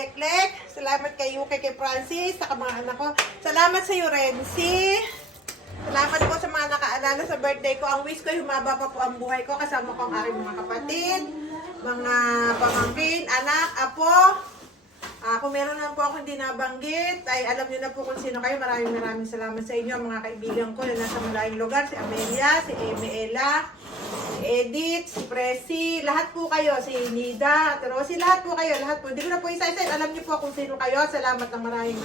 Leklek. Salamat kay Yuki, kay Francis, sa mga anak ko. Salamat sa iyo, Renzi. Salamat po sa mga nakaalala sa birthday ko. Ang wish ko, humaba pa po ang buhay ko. Kasama ko ang aking mga kapatid, mga pamangkin, anak, apo. Kung meron lang po ako hindi nabanggit, ay alam niyo na po kung sino kayo. Maraming salamat sa inyo, mga kaibigan ko na nasa malayong lugar. Si Amelia, si Ella, si Edith, si Presi, lahat po kayo. Si Nida, Rosie, lahat po kayo. Lahat po. Hindi ko na po isa-isa. Alam niyo po kung sino kayo. Salamat ng maraming.